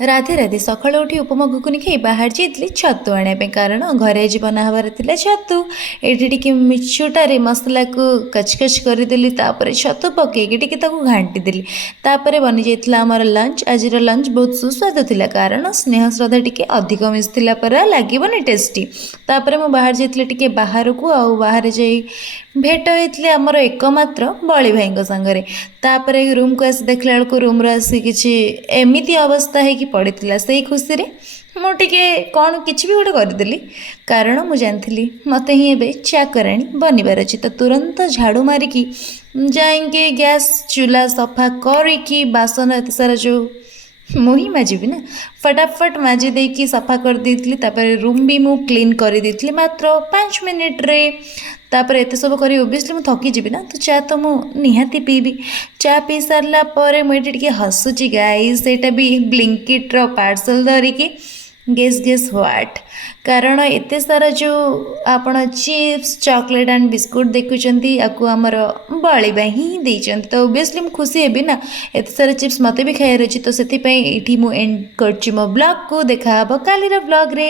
राधे राधे सकाल उठी उपमा घुकुनी खाई बाहर जाइली छतु आने कारण घरे आज बना हबार थिला छतु एठी टिके मिछुटारे मसला को कचकच करदेली तापर छतु पकईकी टिके ताकू घांटी देली तापर बनी जाइथिला हमर लंच आज लंच बहुत सुस्वादु थिला कारण स्नेह श्रद्धा टिके अधिक मिसिला पर लागिबनी टेस्टी तापर मु बाहर जाइथिले टिके बाहर को आ बाहर जाई भेट होइथिले हमर एकमात्र बळी भाईଙ୍କ संगरे तापर रूम को आसी देखला बेलको रूम रे आसी किछि एमिति अवस्था है कि पड़ता से खुशी रे मुझे कौन किसी भी गोटे करदेली कारण मुझे जानी मत ही एवं चा कराणी बनबार अच्छी तो तुरंत झाड़ू मारिकी जाइए गैस चूल्हा सफा करिकी बासन एत सारा जो मुही माजिबी ना फटाफट माजी देकी सफा कर देती रूम भी मु क्लीन कर देती मात्र 5 मिनिट रे तापर एत सब कर ओबियसली मुझे थकी जीवी ना तो चा तो मु निहाती पीबी चा पी सारा पर मुझे हसुची गाइस सेटा भी ब्लिंकिट पार्सल धरिकी गेस गेस व्हाट कारण एत सारा जो आपण चिप्स चॉकलेट एंड बिस्कुट देखुंत आपको आमर बलिबा ही देते तो ओबियसली मुझे खुशी हेबी ना एत सारा चिप्स मत भी खाइबार अच्छी तो से ये मुझे एंड कर ब्लॉग को देखा कालीर ब्लॉग रे।